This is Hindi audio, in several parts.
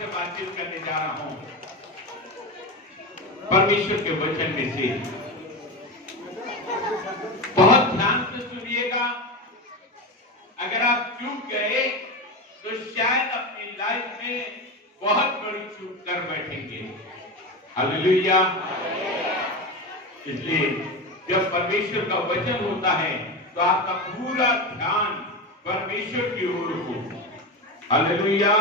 आपसे बातचीत करने जा रहा हूं परमेश्वर के वचन में से। बहुत ध्यान से सुनिएगा। अगर आप चूक गए तो शायद अपनी लाइफ में बहुत बड़ी चूक कर बैठेंगे। हालेलुया। इसलिए जब परमेश्वर का वचन होता है तो आपका पूरा ध्यान परमेश्वर की ओर हो। हालेलुया।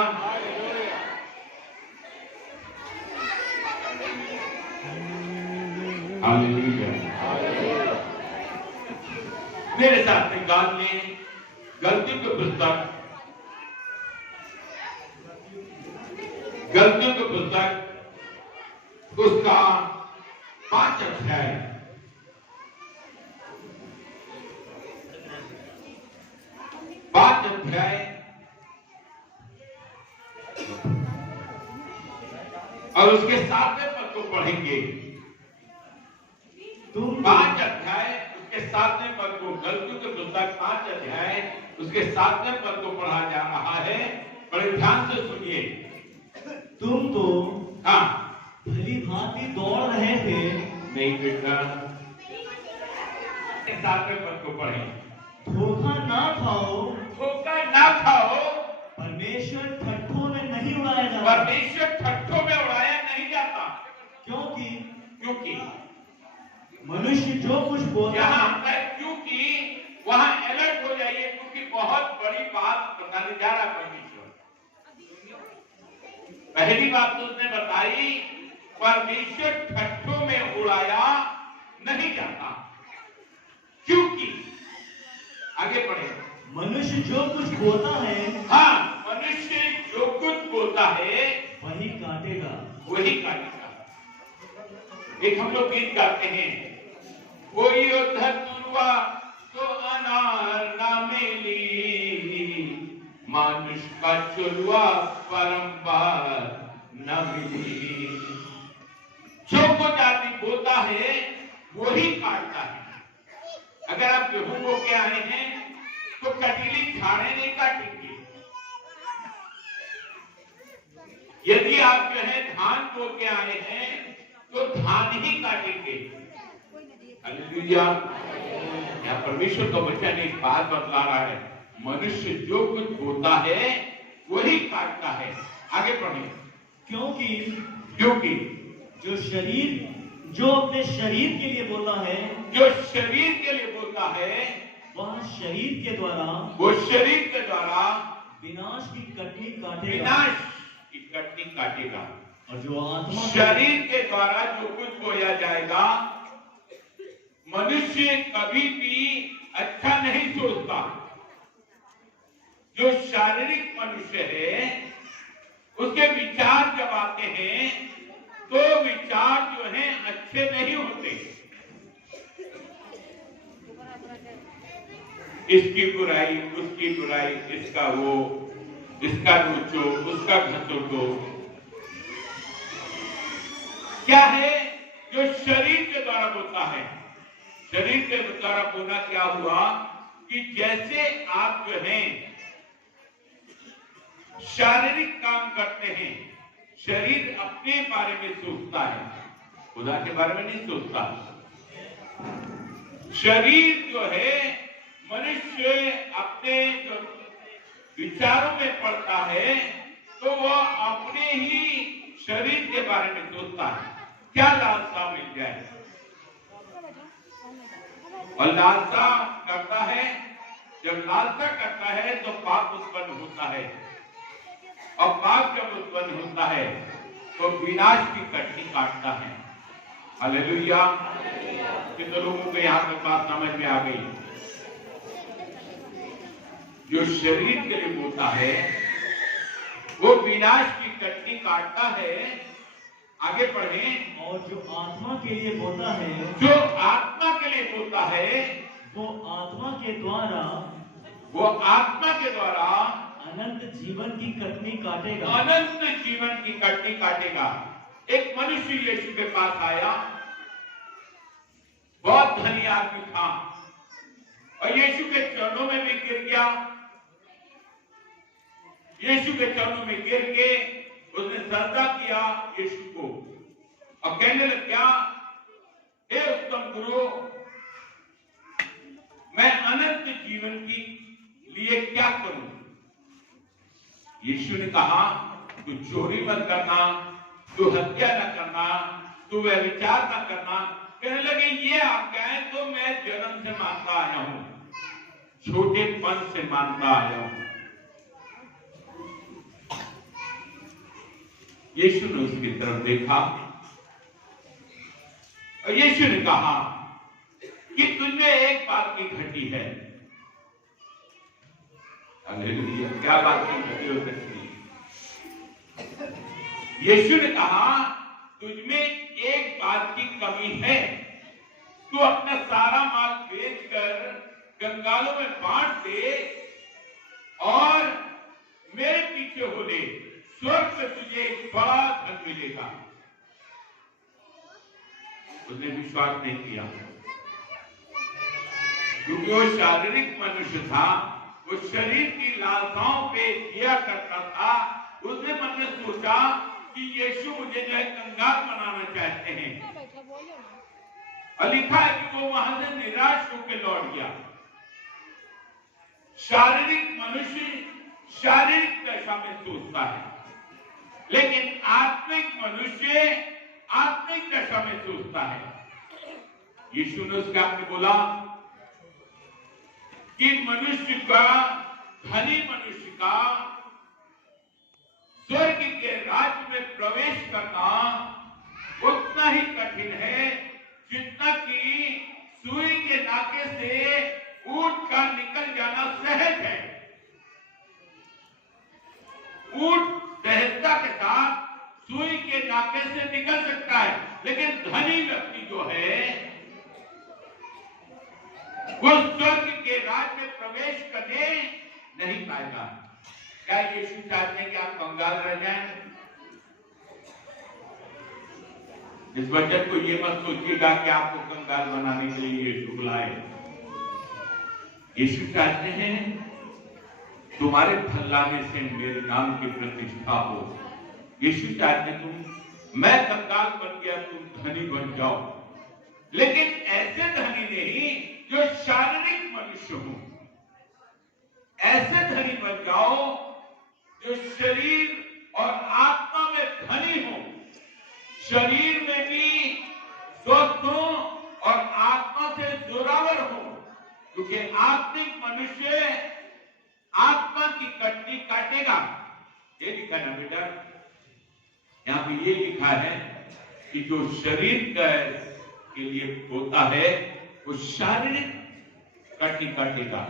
हालेलुया। मेरे साथ निकाल लें गलतियों की पुस्तक, गलतियों की पुस्तक उसका 5 अध्याय। और उसके 7वें पद को पढ़ेंगे। 5 अध्याय उसके 7वें पद को, गलतियों की पुस्तक 5 अध्याय उसके 7वें पद को पढ़ा जा रहा है। बड़े ध्यान से सुनिए। तुम तो हाँ भली भांति दौड़ रहे थे। नहीं बेटा, 7वें पद को पढ़ें। धोखा ना खाओ, धोखा ना खाओ। परमेश्वर ठट्ठों में नहीं उड़ाया जाता। परमेश्वर ठट्ठों में उड़ाया नहीं जाता। क्योंकि मनुष्य जो कुछ बोलता है, क्योंकि वहां अलर्ट हो जाइए, क्योंकि बहुत बड़ी बात बताने जा रहा है परमेश्वर। पहली बात तो उसने बताई, परमेश्वर ठट्ठों में उड़ाया नहीं जाता। क्योंकि आगे बढ़े, मनुष्य जो कुछ बोता है, हाँ, मनुष्य जो कुछ बोता है वही काटेगा। वही काटेगा। एक हम लोग गीत गाते हैं, कोई उधर तुरवा तो अनार ना मिली, मानुष का चुलवा परम्पार न मिली। जो कुछ आदमी बोता है वही काटता है। अगर आप गेहूं बो के आए हैं तो कटीली झाड़े नहीं काटेंगे। यदि आप जो है धान बो के आए हैं तो धान ही काटेंगे। हालेलुया। यहाँ परमेश्वर का वचन एक बात बतला रहा है, मनुष्य जो कुछ बोता है वही काटता है। आगे पढ़ें। क्योंकि जो अपने शरीर के लिए बोलता है, जो शरीर के लिए बोलता है, वह शरीर के द्वारा, वो शरीर के द्वारा विनाश की कटनी काटेगा। विनाश की कटनी काटेगा। और जो आत्मा शरीर के द्वारा जो कुछ बोया जाएगा, मनुष्य कभी भी अच्छा नहीं सोचता। जो शारीरिक मनुष्य है उसके विचार जब आते हैं तो विचार जो है अच्छे नहीं होते। इसकी बुराई, उसकी बुराई, इसका वो, इसका नोचो, उसका घसोटो। क्या है जो शरीर के द्वारा बोलता है? शरीर के द्वारा बोलना क्या हुआ कि जैसे आप जो हैं शारीरिक काम करते हैं, शरीर अपने बारे में सोचता है, खुदा के बारे में नहीं सोचता। शरीर जो है, मनुष्य अपने जो विचारों में पड़ता है तो वह अपने ही शरीर के बारे में सोचता है, क्या लालसा मिल जाए। और लालसा करता है, जब लालसा करता है तो पाप उत्पन्न होता है, और पाप जब उत्पन्न होता है तो विनाश की कटनी काटता है। हालेलुया। कितने लोगों को यहाँ तक बात समझ में आ गई? जो शरीर के लिए बोलता है वो विनाश की कटनी काटता है। आगे पढ़ें। और जो आत्मा के लिए बोलता है, जो आत्मा के लिए बोलता है, वो आत्मा के द्वारा, वो आत्मा के द्वारा अनंत जीवन की कटनी काटेगा। अनंत जीवन की कटनी काटेगा। एक मनुष्य यीशु के पास आया, बहुत धनी आदमी था, और यीशु के चरणों में भी गिर गया। यीशु के चरणों में गिर के उसने सजदा किया यीशु को और कहने लग गया, हे उत्तम गुरु, मैं अनंत जीवन की लिए क्या करूं? यीशु ने कहा, तू चोरी मत करना, तू हत्या न करना, तू व्यभिचार न करना। कहने लगे, ये आज्ञाएं तो मैं जन्म से मानता आया हूं, छोटेपन से मानता आया हूं। यीशु ने उसकी तरफ देखा और यीशु ने कहा कि तुझमें एक बात की घटी है। हालेलुया, क्या बात की घटी हो सकती है? यीशु ने कहा, तुझमें एक बात की कमी है। तू अपना सारा माल बेचकर कंगालों में बांट दे और मेरे पीछे हो ले, स्वर्ग में तुझे एक बड़ा धन मिलेगा। उसने विश्वास नहीं किया क्योंकि वो शारीरिक मनुष्य था, वो शरीर की लालसाओं पे जिया करता था। उसने मन में सोचा कि यीशु मुझे जो है कंगाल बनाना चाहते हैं, और लिखा है कि वो वहां से निराश होकर लौट गया। शारीरिक मनुष्य शारीरिक दशा में सोचता है, लेकिन आत्मिक मनुष्य आत्मिक दशा में सोचता है। यीशु ने उसके आपने बोला कि मनुष्य का, धनी मनुष्य का स्वर्ग के राज्य में प्रवेश करना उतना ही कठिन है जितना कि सुई के नाके से ऊंट का निकल जाना सहज है। ऊंट सहजता के साथ सुई के नाके से निकल सकता है, लेकिन धनी व्यक्ति जो है वो स्वर्ग के राज्य में प्रवेश करने नहीं पाएगा। क्या यीशु चाहते हैं कि आप कंगाल रह जाएं? इस वचन को ये मत सोचिएगा कि आपको कंगाल बनाने के लिए यीशु बुलाए। यीशु चाहते हैं तुम्हारे फैलाने से मेरे नाम की प्रतिष्ठा हो। यीशु चाहते मैं कंगाल बन गया, तुम धनी बन जाओ, लेकिन ऐसे धनी नहीं जो शारीरिक मनुष्य हो। ऐसे धनी बन जाओ जो शरीर और आत्मा में धनी हो, शरीर में भी स्वस्थ हो और आत्मा से जोरावर हो। क्योंकि आत्मिक मनुष्य आत्मा की कटनी काटेगा। ये लिखा ना बेटा, यहाँ पे ये लिखा है कि जो शरीर के लिए होता है वो शारीरिक कटनी काटेगा।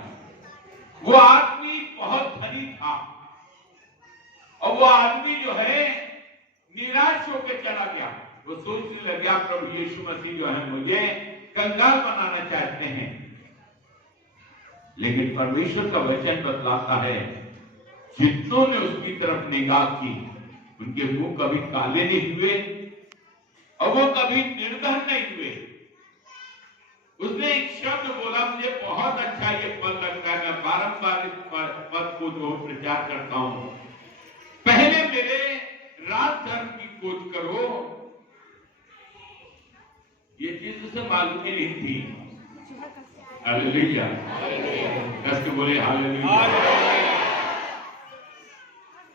वो आदमी बहुत धनी था और वो आदमी जो है निराश होकर चला गया। वो सोचने लग गया प्रभु यीशु मसीह जो है मुझे कंगाल बनाना चाहते हैं, लेकिन परमेश्वर का वचन बतलाता है जितनों ने उसकी तरफ निगाह की उनके मुंह कभी काले नहीं हुए और वो कभी निर्धन नहीं हुए। उसने एक शब्द बोला, मुझे बहुत अच्छा ये पद लगता है, मैं बारंबार इस पद को जो प्रचार करता हूं। पहले मेरे राज धर्म की खोज करो। ये चीज उसे मालूम ही नहीं थी। हालेलुया, कस के बोले हालेलुया।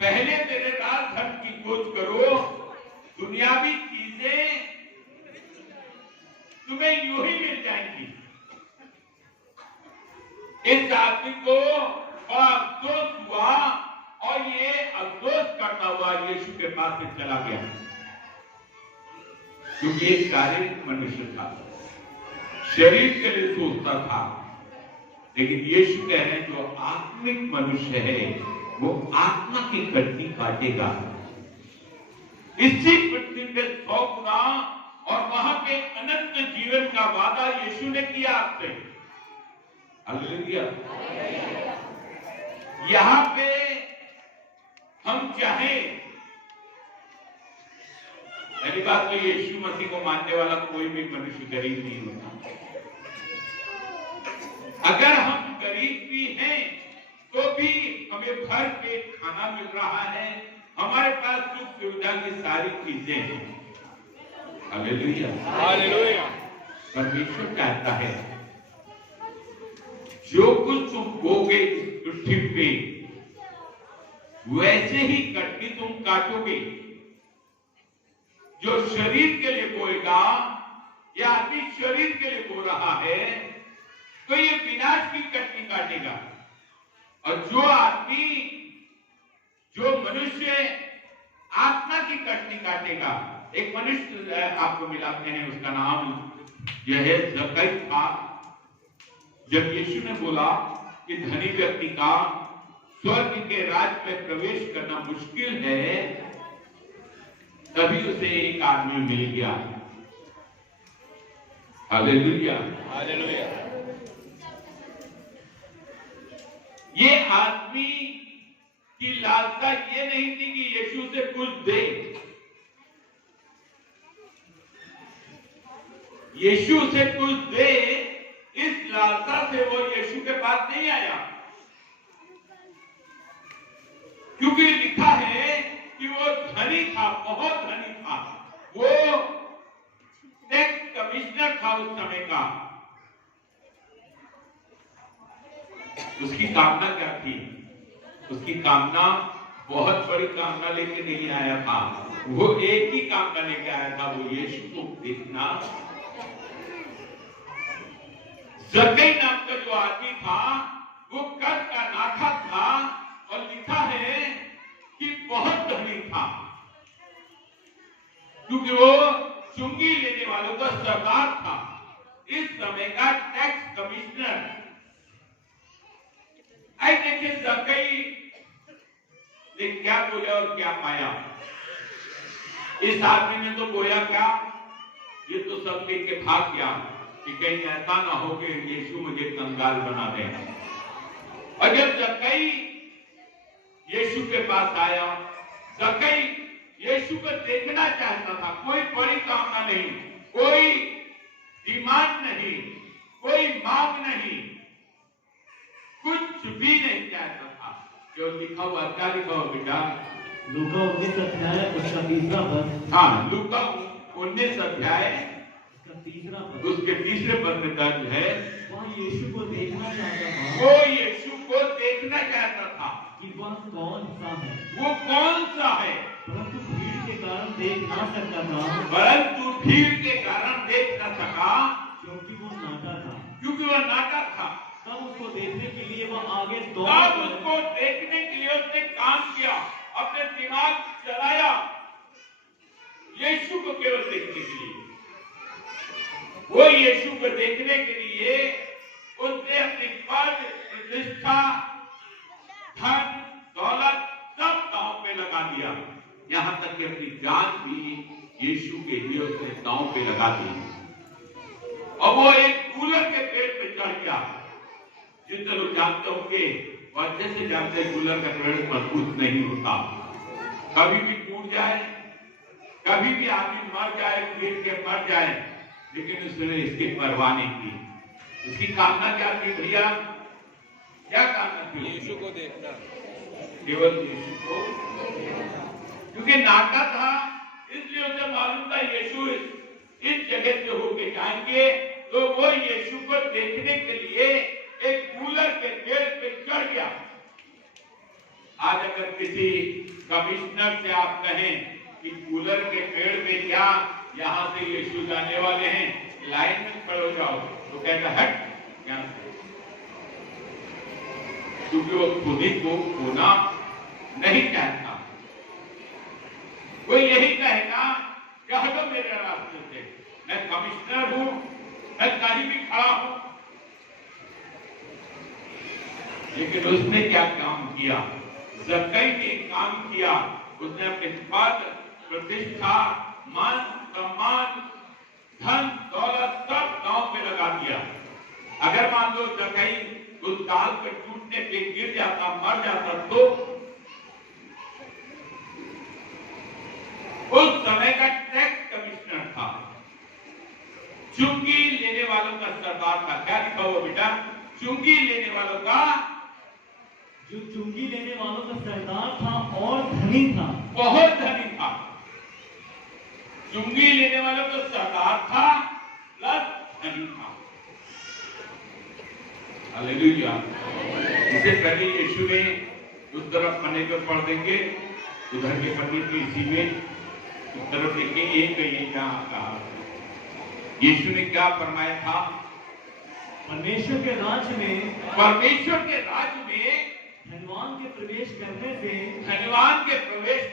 पहले मेरे राज धर्म की खोज करो, दुनियावी चीजें तुम्हें यूं ही मिल जाएंगी। इस आदमी को बड़ा अफसोस हुआ और ये अफसोस करता हुआ यीशु के पास से चला गया, क्योंकि एक शारीरिक मनुष्य था, शरीर के लिए सोचता था। लेकिन यीशु कह रहे हैं जो आत्मिक मनुष्य है वो आत्मा की कटनी काटेगा। इसी पृथ्वी पे 100 गुना और वहां पे अनंत जीवन का वादा यीशु ने किया आपसे। हालेलुया। यहां पे हम चाहे, पहली बात तो यीशु मसीह को मानने वाला कोई भी मनुष्य गरीब नहीं होता। अगर हम गरीब भी हैं तो भी हमें भर पेट खाना मिल रहा है, हमारे पास सुख सुविधा की सारी चीजें हैं। Hallelujah, hallelujah. परमेश्वर कहता है जो कुछ तुम बोगे इस पृथ्वी पे वैसे ही कटनी तुम काटोगे। जो शरीर के लिए बोएगा या आदमी शरीर के लिए बो रहा है तो ये विनाश की कटनी काटेगा, और जो आदमी जो मनुष्य आत्मा की कटनी काटेगा। एक मनुष्य आपको मिलाते हैं, उसका नाम यह है जक्कई था। जब यीशु ने बोला कि धनी व्यक्ति का स्वर्ग के राज्य में प्रवेश करना मुश्किल है, तभी उसे एक आदमी मिल गया। Hallelujah, hallelujah. ये आदमी की लालसा ये नहीं थी कि यीशु से कुछ दे। यीशु से कुछ दे इस लालसा से वो यीशु के पास नहीं आया, क्योंकि लिखा है कि वो धनी था, बहुत धनी था। वो टैक्स कमिश्नर था उस समय का। उसकी कामना क्या थी? उसकी कामना बहुत बड़ी कामना लेके नहीं आया था। वो एक ही कामना लेके आया था, वो यीशु को देखना। जक्कई नाम का जो आदमी था वो कद का नाथा था, और लिखा है कि बहुत धनी था, क्योंकि वो चुंगी लेने वालों का सरदार था, इस समय का टैक्स कमिश्नर। आई देखिए जक्कई ने क्या बोला और क्या पाया। इस आदमी ने तो बोया क्या, ये तो सब देख के भाग गया कि कहीं ऐसा ना हो कि यीशु मुझे कंगाल बना दे। और जब जक्कई यीशु के पास आया, जक्कई यीशु को देखना चाहता था। कोई बड़ी कामना नहीं, कोई डिमांड नहीं, कोई मांग नहीं, कुछ भी नहीं चाहता था। जो लिखा हुआ, क्या लिखा हुआ बेटा? लूका 19 अध्याय उसका 3रा पद। हाँ, लूका 19 अध्याय उसका 3रा पद। उसके 3रे पद में दर्ज है, वह यीशु को देखना चाहता था। वो यीशु को देखना चाहता था कि वह कौन सा है, वो कौन सा है, परंतु भीड़ के कारण देख ना सकता था, परंतु भीड़ के कारण देख न सका, क्योंकि वो नाटा था। क्योंकि वह नाटा था। तब उसको देखने के लिए वह आगे दौड़ तब उसको देखने के लिए उसने काम किया, अपने दिमाग चलाया यीशु को केवल देखने के लिए। वो यीशु को देखने के लिए उसने अपनी पद, प्रतिष्ठा, धन, दौलत सब दांव पे लगा दिया। यहां तक कि अपनी जान भी यीशु के लिए उसने दांव पे लगा दी। और वो एक कूलर के पेड़ पे चढ़ गया। जितने लोग जानते होंगे वो अच्छे से जानते हैं, कूलर का पेड़ मजबूत नहीं होता, कभी भी टूट जाए, कभी भी आदमी मर जाए, गिर के मर जाए, लेकिन उसने इसकी परवाह नहीं की। उसकी कामना क्या थी भैया? क्या कामना थी? यीशु को देखना, केवल यीशु को, क्योंकि नाटा था, इसलिए उसे मालूम था यीशु इस जगह से होके जाएंगे। तो वो यीशु को देखने के लिए एक कूलर के पेड़ पे चढ़ गया। आज अगर किसी कमिश्नर से आप कहें कि कूलर के पेड़ पे क्या यहां से यीशु जाने वाले हैं, लाइन में खड़े हो जाओ, तो कहेगा हट यहां से, क्योंकि वो खुद ही को होना नहीं चाहता। वो यही कहेगा कि हटो मेरे रास्ते से, मैं कमिश्नर हूं, मैं कहीं भी खड़ा हूं। लेकिन उसने क्या काम किया? जक्कई ने काम किया। उसने अपने पद, प्रतिष्ठा, मान, सम्मान, धन, दौलत सब दांव पे लगा दिया। अगर मान लो जक्कई उस डाल पे टूटने पे गिर जाता, मर जाता, तो उस समय का टैक्स कमिश्नर था, चुंगी लेने वालों का सरदार था। क्या लिखा हुआ बेटा? चुंगी लेने वालों का जो चुंगी लेने वालों का सरदार था और धनी था। बहुत धनी था। चुंगी लेने वालों का सरदार था प्लस धनी था। हालेलुया। इससे पहले यीशु ने उस तरफ पन्ने पर पढ़ देंगे, उधर के पन्ने की इसी में उस तरफ देखें, एक कहिए क्या कहा यीशु ने क्या फरमाया था? परमेश्वर के राज्य में धनवान के प्रवेश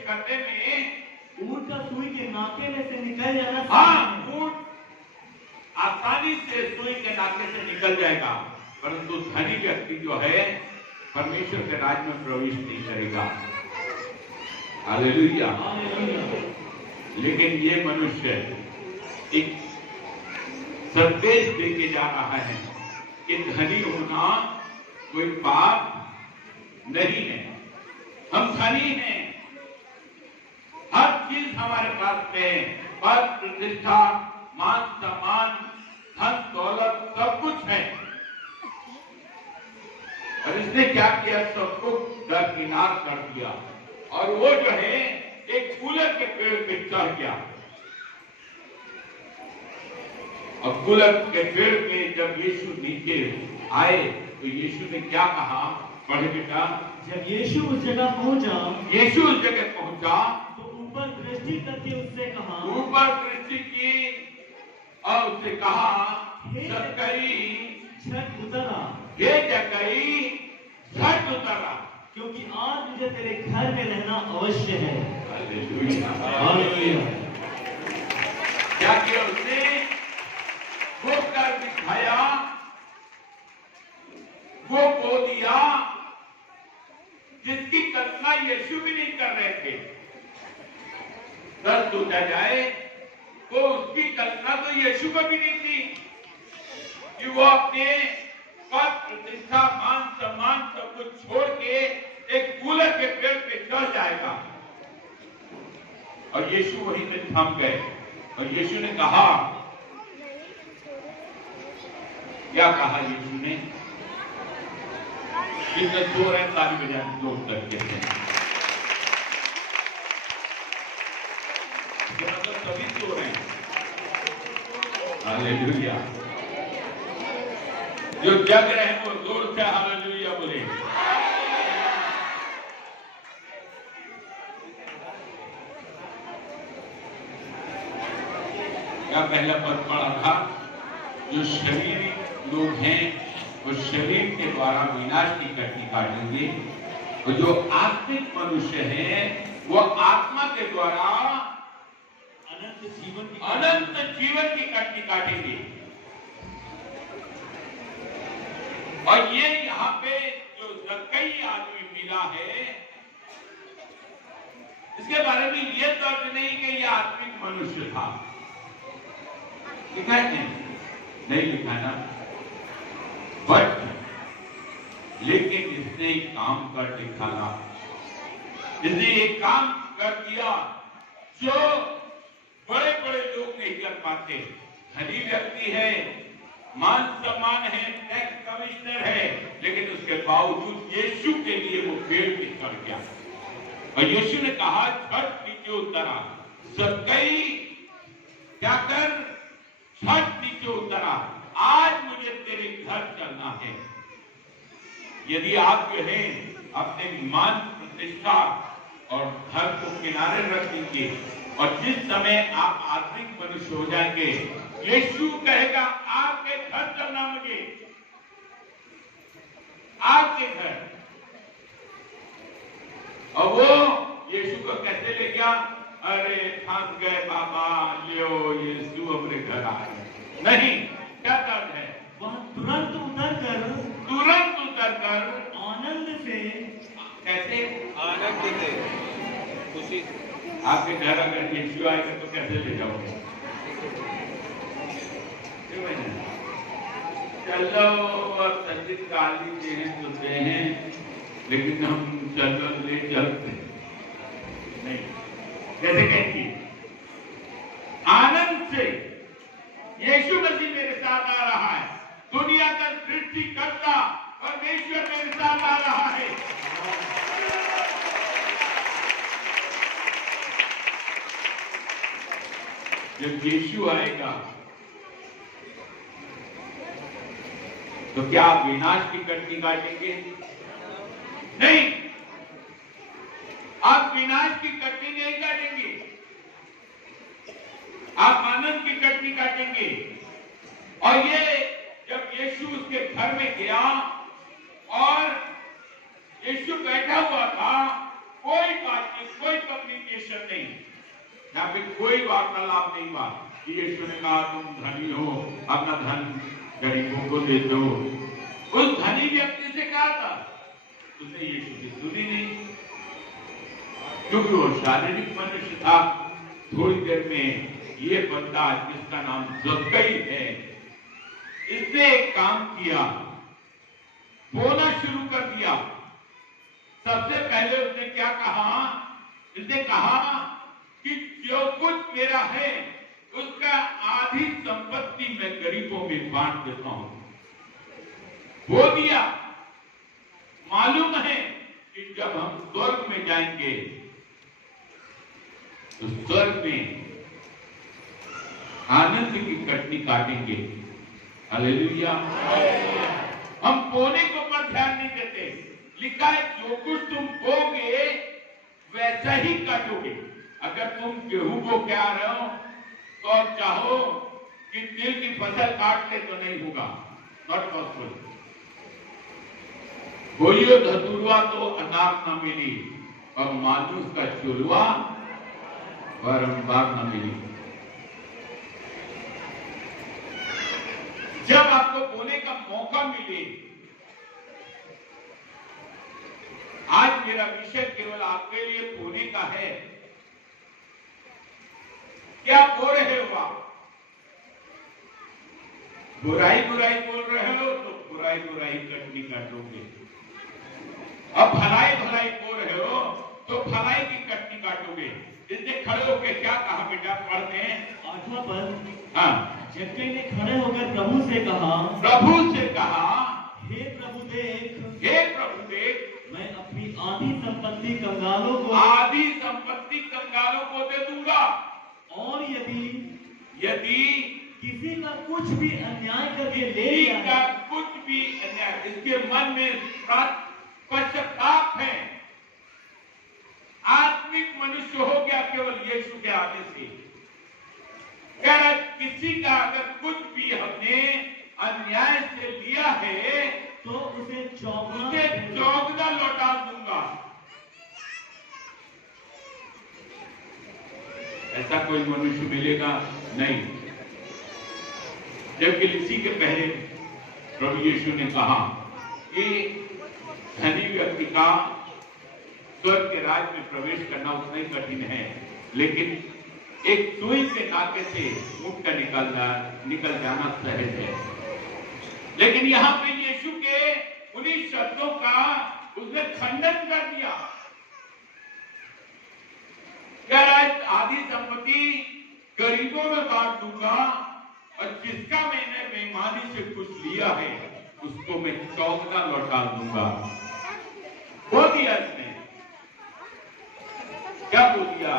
करने में ऊँट का सुई के नाके में से निकल जाना। हाँ, ऊँट आसानी से सुई के नाके से निकल जाएगा, परंतु धनी व्यक्ति जो है परमेश्वर के राज्य में प्रवेश नहीं करेगा। हालेलुया। लेकिन ये मनुष्य एक संदेश देके जा रहा है कि धनी होना कोई पाप नहीं है। हम धनी हैं, हर चीज हमारे पास में, पद प्रतिष्ठा, मान सम्मान, धन दौलत सब कुछ है। और इसने क्या किया? सबको दरकिनार कर दिया और वो जो है एक कूलर के पेड़ पे चढ़ गया। और कूलर के पेड़ पे जब यीशु नीचे आए तो यीशु ने क्या कहा? पढ़े बेटा। जब यीशु उस जगह पहुंचा तो ऊपर दृष्टि करके उससे कहा, ऊपर दृष्टि की और उससे कहा, जक्कई झट उतरा, हे जक्कई झट उतरा, क्योंकि आज मुझे तेरे घर में रहना अवश्य है। हालेलुया। क्या किया उसने? वो कर दिखाया, वो बोल दिया जिसकी कल्पना यीशु भी नहीं कर रहे थे। दस सोचा जाए वो उसकी कल्पना तो यीशु को भी नहीं थी कि वो अपने पद प्रतिष्ठा, मान सम्मान सब कुछ छोड़ के एक कूलर के पेड़ पे चढ़ जाएगा। और यीशु वहीं पे थम गए और यीशु ने कहा, क्या कहा यीशु ने? कितने चोर हैं, ताली बजाने जोर करके मतलब सभी चोर हैं। हालेलुया। जो जग रहे हैं वो जोर से हालेलुया बोले। क्या पहला पद पढ़ा था? जो शरीरी लोग हैं वो शरीर के द्वारा विनाश की कटनी काटेंगे और जो आत्मिक मनुष्य हैं वो आत्मा के द्वारा अनंत जीवन की कटनी काटेंगे। और ये यहाँ पे जो जक्कई आदमी मिला है इसके बारे में ये दर्ज नहीं कि ये आत्मिक मनुष्य था। लिखा है नहीं लिखा ना, बट लेकिन इसने एक काम कर दिखाया। इसने एक काम कर दिया जो बड़े बड़े लोग नहीं कर पाते। धनी व्यक्ति है, मान सम्मान है, टैक्स कमिश्नर है, लेकिन उसके बावजूद यीशु के लिए वो पेड़ पे चढ़ गया। और यीशु ने कहा, झट नीचे उतरा। जक्कई क्या कर? झट नीचे उतरा, आज मुझे तेरे घर चलना है। यदि आप जो है अपने मान प्रतिष्ठा और घर को किनारे रख दीजिए और जिस समय आप आत्मिक मनुष्य हो जाएंगे, यीशु कहेगा आपके घर चलना, मुझे आपके घर। और वो यीशु को कैसे ले गया? अरे फंस गए बाबा, लियो यीशु अपने घर आए। नहीं, क्या दर्द है? वह तुरंत उतरकर आनंद से, कैसे? आनंद से, खुशी। आपके घर अगर यीशु आएगा तो कैसे ले जाओगे? चलो अब संगीत गाली देने सुनते हैं, लेकिन हम चलो ले चलते नहीं। जैसे कहेंगे आनंद से यीशु मसीह मेरे साथ आ रहा है, दुनिया का सृष्टि करता परमेश्वर मेरे साथ आ रहा है। जब यीशु आएगा तो क्या आप विनाश की कटनी काटेंगे? नहीं, आप विनाश की कटनी नहीं काटेंगे, आप आनंद की कटनी काटेंगे। और ये जब यीशु उसके घर में गया और यीशु बैठा हुआ था, कोई बात नहीं, कोई कम्युनिकेशन नहीं, यहाँ पे कोई वार्तालाप नहीं हुआ कि यीशु ने कहा तुम धनी हो, अपना धन गरीबों को दे दो। उस धनी व्यक्ति से कहा था, उसने यीशु की सुनी नहीं, क्योंकि वो शारीरिक मनुष्य था। थोड़ी देर में ये बंदा जिसका नाम जक्कई है, इसने एक काम किया, बोलना शुरू कर दिया। सबसे पहले उसने क्या कहा? इसने कहा कि जो कुछ मेरा है उसका आधी संपत्ति मैं गरीबों में बांट देता हूं। वो दिया। मालूम है कि जब हम स्वर्ग में जाएंगे तो स्वर्ग में आनंद की कटनी काटेंगे। हालेलुया। हम बोने को पर ध्यान नहीं देते। लिखा है जो कुछ तुम बोगे वैसा ही काटोगे। अगर तुम गेहूं को क्या रहे हो तो आप चाहो कि तिल की फसल काटते तो नहीं होगा, नॉट पॉसिबल। बोलियो धतुरवा तो अनाप न मिली और मानुष का चुलवा बारंबार न मिली। जब आपको बोने का मौका मिले, आज मेरा विषय केवल आपके लिए बोने का है। क्या बो रहे हो आप? बुराई बुराई बोल रहे हो तो बुराई बुराई कटनी काटोगे। अब भलाई भलाई बोल रहे हो तो भलाई की कटनी काटोगे। इसने खड़े होकर क्या कहा बेटा? पढ़ते हैं 8वां पद। हाँ, जक्कई ने खड़े होकर प्रभु से कहा, हे प्रभु देख, हे प्रभु देख, मैं अपनी आधी संपत्ति कंगालों को दे दूंगा। और यदि किसी का कुछ भी अन्याय करके ले किसी लिया का है, कुछ भी अन्याय, इसके मन में पश्चाताप है। आत्मिक मनुष्य हो गया केवल यीशु के आने से। क्या किसी का अगर कुछ भी हमने अन्याय से लिया है तो उसे चौगुना लौटा दूंगा। ऐसा कोई मनुष्य मिलेगा नहीं। जबकि इसी के पहले प्रभु यीशु ने कहा कि धनी व्यक्ति का स्वर्ग के राज्य में प्रवेश करना उतना ही कठिन है, लेकिन एक सुई के नाके से ऊँट का निकल जाना सहज है। लेकिन यहाँ पे यीशु के उन्हीं शब्दों का उसने खंडन कर दिया। क्या आधी संपत्ति गरीबों में बांट दूंगा और जिसका मैंने बेईमानी से कुछ लिया है उसको मैं चौगुना लौटा दूंगा। बोल दिया इसने। क्या बोल दिया?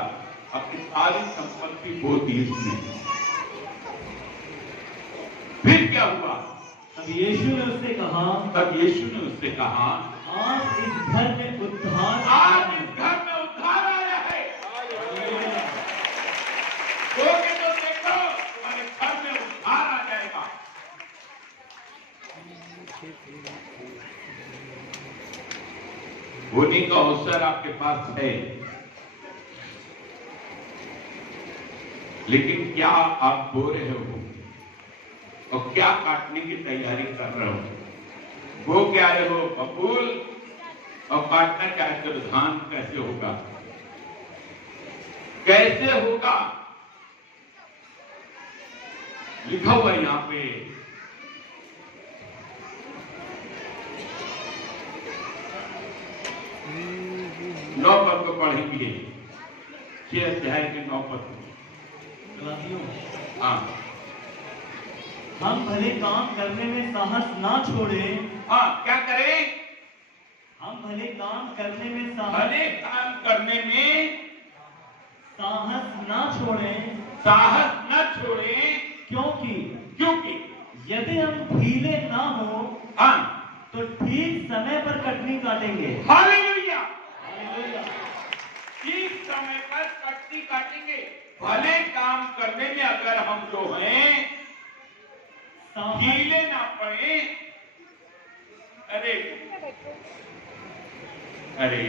अपनी सारी संपत्ति बो दी इसने। फिर क्या हुआ? तब यीशु ने उससे कहा, आज इस घर में उद्धार आया है। लोगे तो देखो तुम्हारे घर में उद्धार आ जाएगा। होने का अवसर आपके पास है, लेकिन क्या आप बो रहे हो और क्या काटने की तैयारी कर रहे हो? वो क्या रहे हो बबूल और काटना चाहते हो धान? कैसे होगा? कैसे होगा? लिखा हुआ यहां पे, नौ पद को पढ़ेंगे, 6 अध्याय के 9 पद को। हाँ, हम भले काम करने में साहस ना छोड़े। हाँ, क्या करें? हम भले काम करने में भले काम करने में साहस ना छोड़े, साहस न छोड़ें, क्योंकि यदि हम ढीले ना हो हाँ, तो ठीक समय पर कटनी काटेंगे। Hallelujah, hallelujah. ठीक समय पर कटनी काटेंगे। भले काम करने में अगर हम जो हैं ढीले ना पड़े, अरे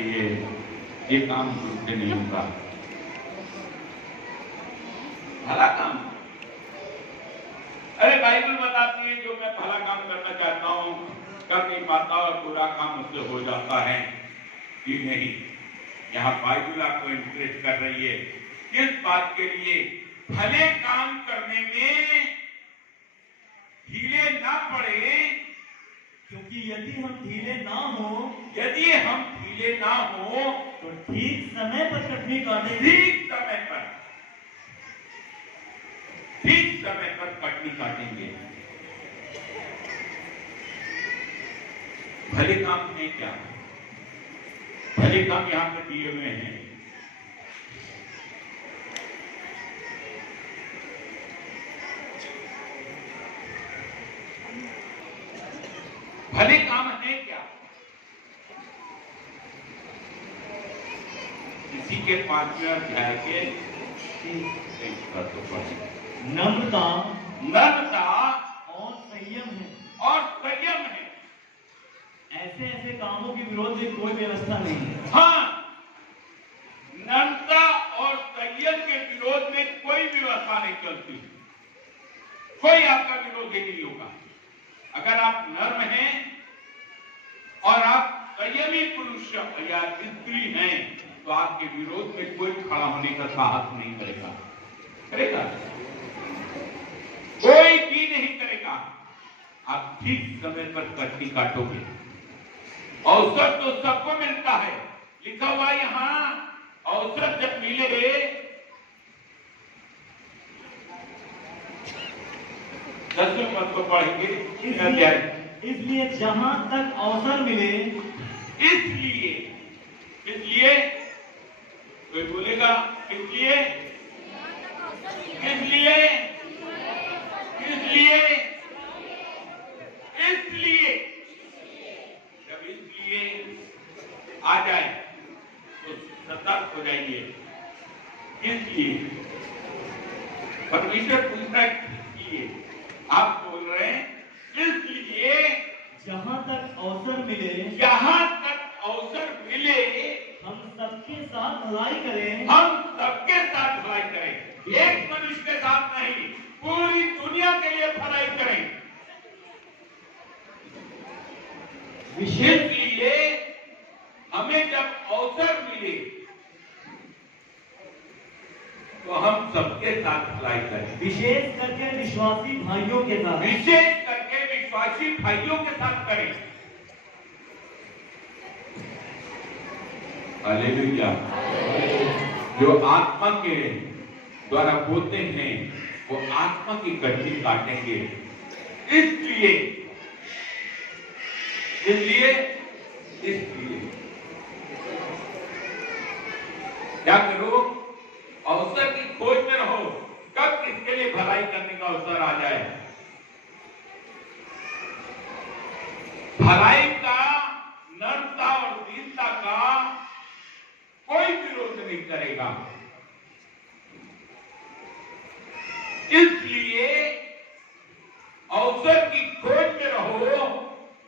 ये काम मुझसे नहीं होगा, भला काम। अरे बाइबल बताती है जो मैं भला काम करना चाहता हूं कर नहीं पाता और बुरा काम मुझसे हो जाता है कि नहीं। यहाँ बाइबल आपको इंकरेज कर रही है किस बात के लिए? भले काम करने में ढीले ना पड़े, क्योंकि यदि हम ढीले ना हो तो ठीक समय पर कटनी काटेंगे। ठीक समय पर कटनी काटेंगे। भले काम है क्या? भले काम यहां पर दिए हुए हैं। भले काम है क्या? इसी के 5वें अध्याय के 23 पद को पढ़ें। नम्रता और संयम है। ऐसे ऐसे कामों के विरोध में कोई व्यवस्था नहीं है। हाँ, नम्रता और संयम के विरोध में कोई व्यवस्था नहीं चलती। कोई आपका विरोधी नहीं होगा। अगर आप नर्म हैं और आप संयमी पुरुष या स्त्री हैं तो आपके विरोध में कोई खड़ा होने का साहस नहीं करेगा। कोई भी नहीं करेगा। आप ठीक समय पर कटनी काटोगे। अवसर तो सबको मिलता है, लिखा हुआ यहां अवसर जब मिले 10वें पद को पढ़ेंगे। इसलिए जहां तक अवसर मिले, इसलिए कोई बोलेगा इसलिए जब इसलिए आ जाए तो सतर्क हो जाइए। इसलिए परमेश्वर पूछता है इसलिए, आप बोल रहे हैं इसलिए जहां तक अवसर मिले हम सबके साथ भलाई करें। एक मनुष्य के साथ नहीं, पूरी दुनिया के लिए भलाई करें। इसलिए हमें जब अवसर मिले तो हम सबके साथ भलाई करें। विशेष करके विश्वासी भाइयों के साथ करें। हालेलुया। जो आत्मा के द्वारा बोलते हैं वो आत्मा की कटनी काटेंगे। इसलिए क्या करो? अवसर की खोज में रहो। कब किसके लिए भलाई करने का अवसर आ जाए। भलाई का, नम्रता और दीनता का कोई विरोध नहीं करेगा। इसलिए अवसर की खोज में रहो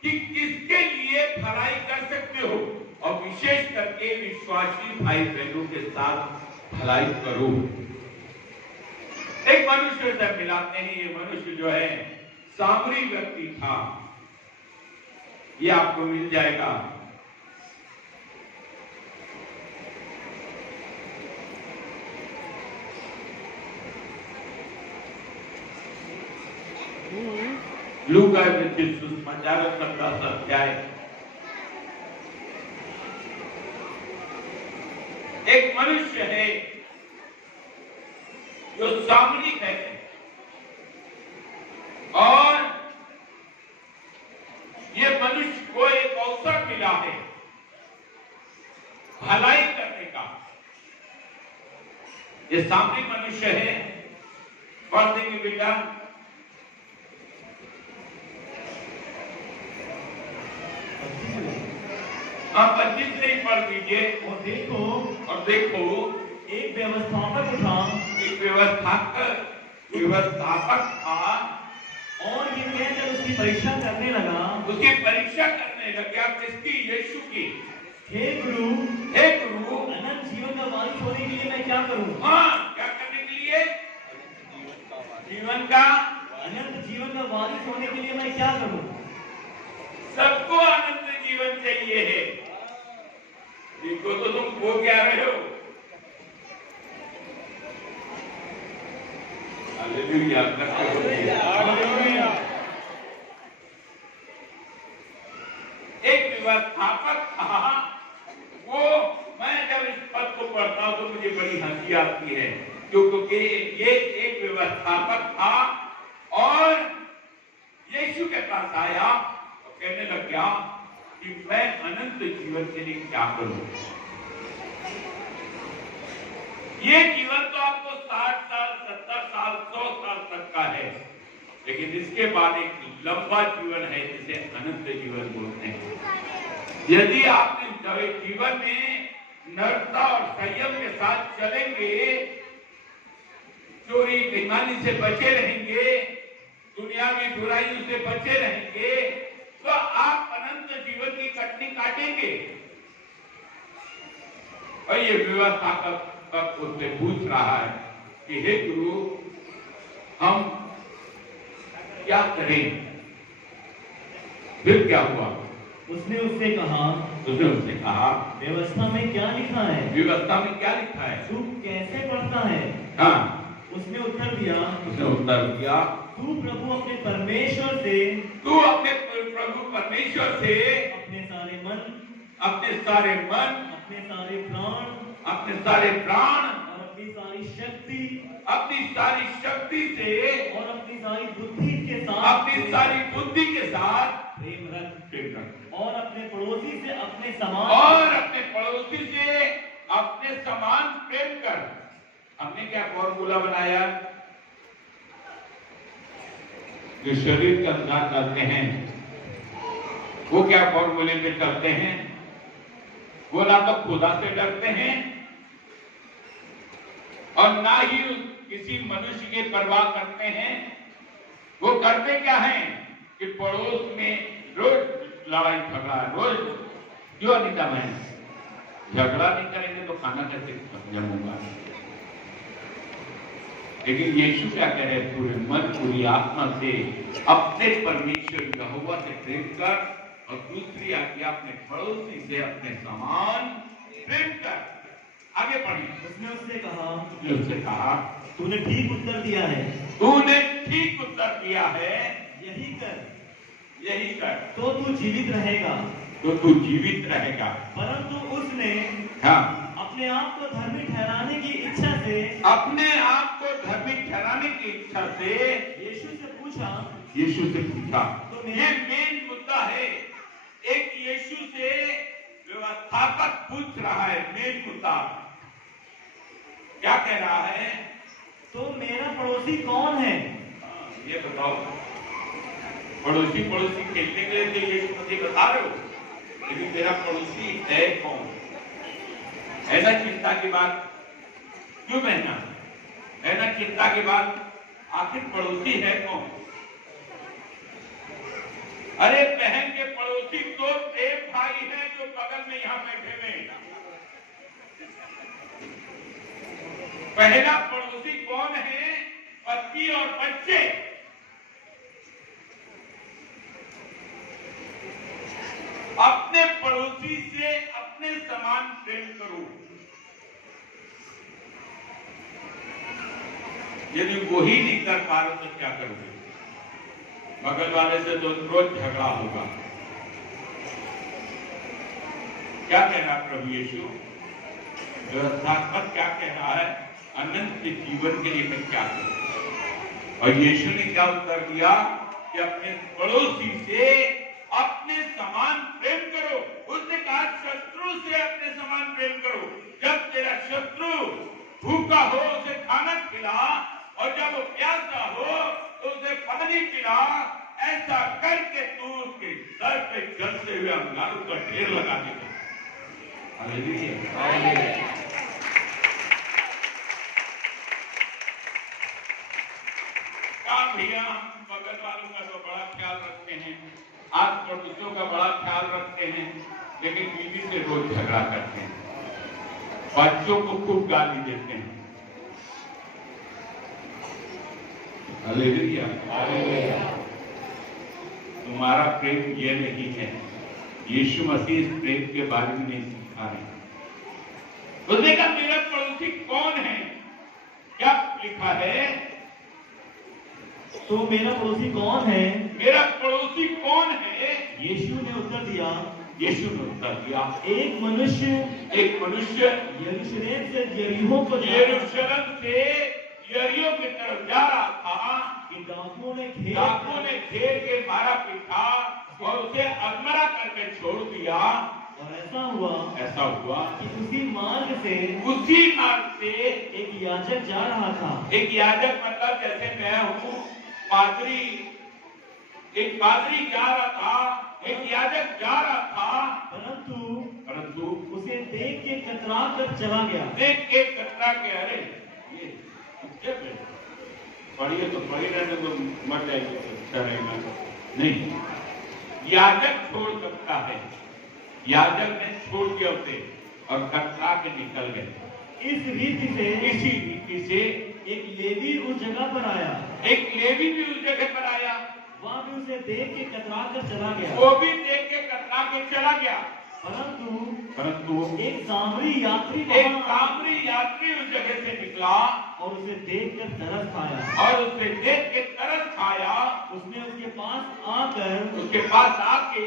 कि किसके लिए भलाई कर सकते हो और विशेष करके विश्वासी भाई बहनों के साथ भलाई करो। एक मनुष्य से मिलाते हैं। ये मनुष्य जो है सामरी व्यक्ति था। ये आपको मिल जाएगा। लूका रचित सुसमाचार 15 अध्याय। एक मनुष्य है जो सामरी है और ये मनुष्य को एक अवसर मिला है भलाई करने का। ये सामरी मनुष्य है पढ़ देंगे बेटा? आप 25 से ही पढ़ दीजिए। और देखो, और देखो, एक व्यवस्थापक उठा एक व्यवस्थापक था और ये कहकर उसकी परीक्षा करने लगा, उसकी परीक्षा करने लगा। किसकी? यीशु की। हे गुरु, हे गुरु, अनंत जीवन का वारिस होने के लिए मैं क्या करूं? हाँ, क्या करने के लिए? जीवन का, अनंत जीवन का वारिस होने के लिए मैं क्या करूं? सबको अनंत जीवन चाहिए है। देखो तो तुम वो क्या रहे हो? Hallelujah, hallelujah. एक व्यवस्थापक था वो। मैं जब इस पद को पढ़ता हूं तो मुझे बड़ी हंसी आती है, क्योंकि ये एक व्यवस्थापक था और यीशु के पास आया और कहने लग गया कि मैं अनंत जीवन के लिए क्या करूं? ये जीवन तो आपको 60 साल, 70 साल, 100 साल तक का है, लेकिन इसके बाद एक लंबा जीवन है जिसे अनंत जीवन बोलते हैं। यदि आप इस जीवन में नम्रता और संयम के साथ चलेंगे, चोरी बेईमानी से बचे रहेंगे, दुनियावी बुराइयों से बचे रहेंगे, तो आप अनंत जीवन की कटनी काटेंगे। और ये व्यवस्थापक उससे पूछ रहा है कि हे गुरु, हम क्या करें? फिर क्या हुआ? उसने उससे कहा, व्यवस्था में क्या लिखा है? व्यवस्था में क्या लिखा है? तू कैसे पढ़ता है? हाँ। उसने उत्तर दिया, तू प्रभु अपने परमेश्वर से, प्रभु परमेश्वर से अपने सारे मन, अपने सारे प्राण और अपनी सारी शक्ति से और अपनी सारी बुद्धि के साथ प्रेम रख और अपने पड़ोसी से अपने समान प्रेम कर। हमने क्या फॉर्मूला बनाया? जो शरीर के अनुसार करते हैं वो क्या फॉर्मूले में करते हैं? वो ना तो खुदा से डरते हैं और ना ही किसी मनुष्य की परवाह करते हैं। वो करते क्या है कि पड़ोस में रोज लड़ाई झगड़ा, रोज क्यों अनिता बहन, झगड़ा नहीं करेंगे तो खाना कैसे जमूंगा? लेकिन यीशु क्या कह रहे? पूरे मन पूरी आत्मा से अपने परमेश्वर यहोवा से प्रेम कर और दूसरी आज्ञा अपने पड़ोसी से अपने समान प्रेम कर। आगे पढ़िए। उसने उससे कहा, तूने ठीक उत्तर दिया है। यही कर तो तू जीवित रहेगा। परंतु उसने अपने आप को धर्मी ठहराने की इच्छा से यीशु से पूछा। तो ये मेन मुद्दा है। एक यीशु से व्यवस्थापक पूछ रहा है, मेन मुद्दा क्या कह रहा है? तो मेरा पड़ोसी कौन है? ये बताओ। पड़ोसी खेलने के लिए यीशु मसीह बता रहे हो, लेकिन तेरा पड़ोसी है कौन? ऐसा चिंता की बात क्यों बहना? ऐसा चिंता की बात, आखिर पड़ोसी है कौन? अरे बहन के पड़ोसी तो एक भाई हैं जो बगल में यहां बैठे हुए। पहला पड़ोसी कौन है? पति और बच्चे। अपने पड़ोसी से अपने समान प्रेम करो। यदि वो ही नहीं कर पा रहे तो क्या करोगे? बगल वाले से तो रोज झगड़ा होगा। क्या कह रहा है प्रभु यीशु? व्यवस्थापक क्या कह रहा है? अनंत जीवन के लिए मैं क्या करूं? और यीशु ने क्या उत्तर दिया कि अपने पड़ोसी से अपने समान प्रेम करो। उसने कहा शत्रु से अपने समान प्रेम करो। जब तेरा शत्रु भूखा हो उसे खाना खिला, और जब वो प्यास हुए अंगारों का ढेर लगा देगा। हालेलुया। क्या भैया, हम बगल वालों का तो बड़ा ख्याल रखते हैं, आस पड़ोसियों का बड़ा ख्याल रखते हैं, लेकिन बीवी से रोज झगड़ा करते हैं, बच्चों को खूब गाली देते हैं। हालेलुया। तुम्हारा प्रेम ये नहीं है। यीशु मसीह इस प्रेम के बारे में नहीं सिखा रहे। उसने कहा मेरा पड़ोसी कौन है? क्या लिखा है? तो मेरा पड़ोसी कौन है? मेरा पड़ोसी कौन है? यीशु ने उत्तर दिया, यीशु ने उत्तर दिया, एक मनुष्य यरूशलेम से यरीहो को यरूशलेम से यरीहो की तरफ जा रहा था कि डाकुओं ने घेर के मारा पीटा और उसे अधमरा करके छोड़ दिया। और ऐसा हुआ कि उसी मार्ग से एक याजक जा रहा था। एक याजक मतलब जैसे मैं हूँ पादरी, एक पादरी जा रहा था, एक याजक जा रहा था, परंतु उसे देख के कतरा कर चला गया। देख के कतरा के, अरे ये पढ़िए तो पढ़ी रहने तो मर जाएगी, अच्छा रहेगा। नहीं, याजक छोड़ सकता है। याजक ने छोड़ दिया उसे और कतरा के निकल गए। इसी रीति से एक लेवी उस जगह पर आया। एक लेवी भी उस जगह पर आया, वहां भी उसे देख के कतरा कर चला गया। वो भी देख के कतरा के चला गया। परंतु एक सामरी यात्री उस जगह से निकला और उसे देख कर तरस खाया। उसने उसके पास आके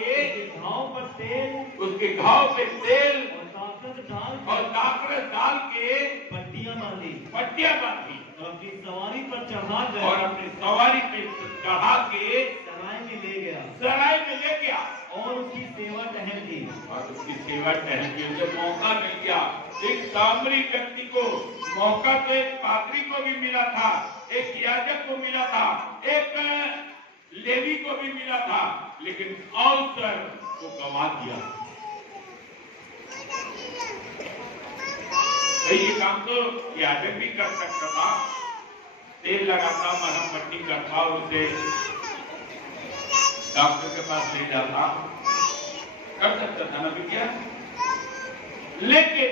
उसके घाव पे तेल और दाखरस डाल के पट्टियां बांधी और अपनी सवारी पर चढ़ा के सराय में ले गया और उसकी सेवा टहल की। उसे मौका मिल गया। एक सामरी व्यक्ति को मौका तो एक पादरी को भी मिला था, एक याजक को मिला था, एक लेवी को भी मिला था, लेकिन अवसर को गंवा दिया। ये काम तो याजक भी कर सकता था, तेल लगाता, मरहम पट्टी करता, उसे डॉक्टर के पास ले जाता, कर सकता था ना भैया। लेकिन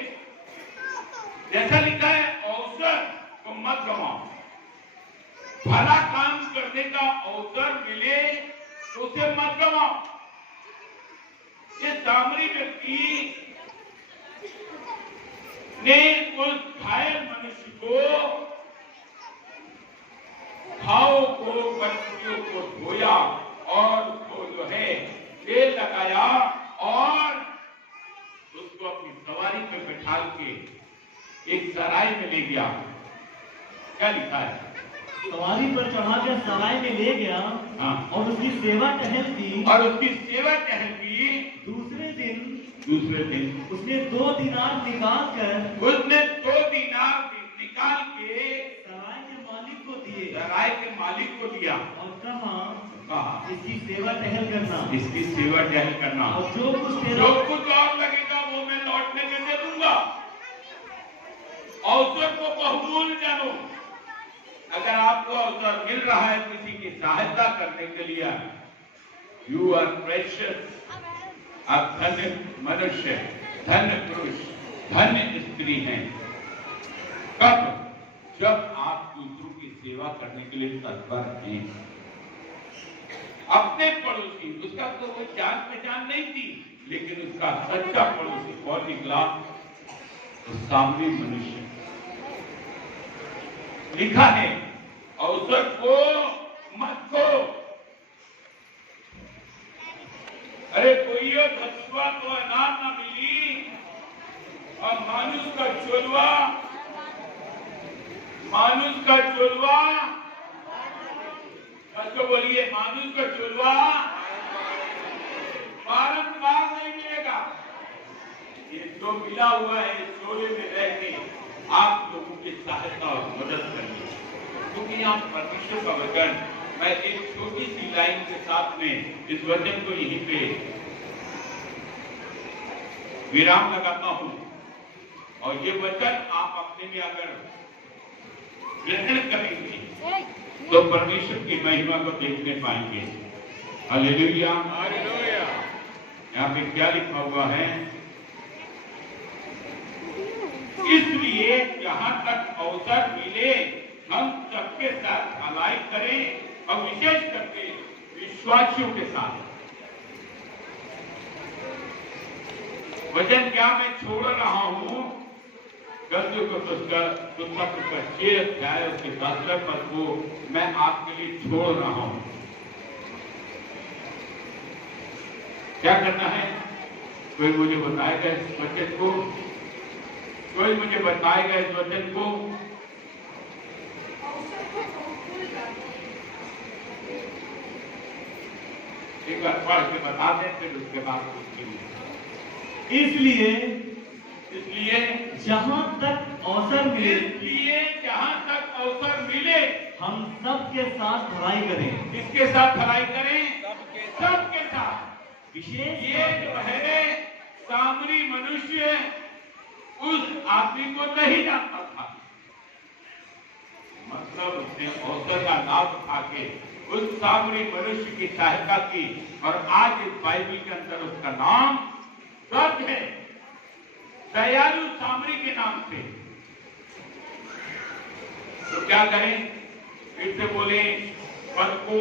जैसा लिखा है, अवसर को मत गवाओ। भला काम करने का अवसर मिले तो उसे मत गवाओ। ये सामरी व्यक्ति ने उस घायल मनुष्य को, घाव को, पट्टियों को धोया और उसको जो है तेल लगाया और उसको अपनी सवारी पर बैठा के एक सराय में ले गया। क्या लिखा है? सवारी पर चढ़ा कर सराय में ले गया। हाँ। और उसकी सेवा टहल की। दूसरे दिन उसने 2 दिनार निकाल के सराय के मालिक को दिया और कहा इसकी सेवा टहल करना और जो कुछ और लगेगा वो मैं लौटने में दे दूंगा। अवसर को बहुमूल्य जानो। अगर आपको अवसर मिल रहा है किसी की सहायता करने के लिए, यू आर प्रेशियस। आप धन्य मनुष्य, धन्य पुरुष, धन्य स्त्री हैं। कब? जब आप दूसरों की सेवा करने के लिए तत्पर हैं। अपने पड़ोसी, उसका तो कोई जान पहचान नहीं थी, लेकिन उसका सच्चा पड़ोसी कौन निकला? तो सामने मनुष्य। लिखा है, अवसर को मत खो। अरे कोई धसुआ तो अनार ना मिली और मानुष का चोलवा तो बोलिए, मानुष का चोलवा बारंबार नहीं मिलेगा। ये जो मिला हुआ है चोले में रह के आप लोगों की सहायता और मदद करिए, क्योंकि यहाँ परमेश्वर का वचन, मैं एक छोटी सी लाइन के साथ में इस वचन को यहीं पे विराम लगाता हूं और ये वचन आप अपने में अगर ग्रहण करेंगे तो परमेश्वर की महिमा को देखने पाएंगे। Hallelujah, hallelujah. यहाँ पे क्या लिखा हुआ है? इसलिए जहां तक अवसर मिले हम सबके साथ भलाई करें और विशेष करके विश्वासियों के साथ। वचन क्या मैं छोड़ रहा हूं? गलतियों को पुस्तक 6 अध्याय उसके 10वें पद को मैं आपके लिए छोड़ रहा हूं। क्या करना है? कोई मुझे बताएगा इस वचन को? कोई मुझे बताएगा इस वचन को? एक बार पढ़ के बता दें, फिर उसके बाद इसलिए जहां तक अवसर मिले हम सबके साथ भलाई करें। किसके साथ भलाई करें? सबके साथ। विशेष ये जो है सामरी मनुष्य उस आदमी को नहीं जानता था, मतलब उसने अवसर का लाभ उठा के उस सामरी मनुष्य की सहायता की और आज इस बाइबल के अंदर उसका नाम दर्ज है, दयालु सामरी के नाम से। तो क्या करें? फिर से बोले पद को।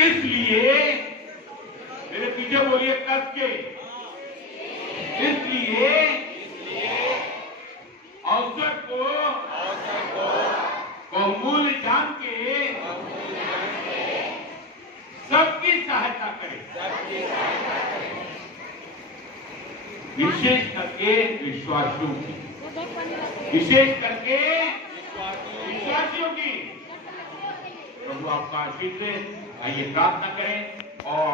इसलिए मेरे पीछे बोलिए कस के। इसलिए अवसर को मूल्य जान के सबकी सहायता करें, विशेष करके विश्वासियों की, विशेष करके विश्वासियों की। प्रभु आपका आशीष दे। आइए प्रार्थना करें और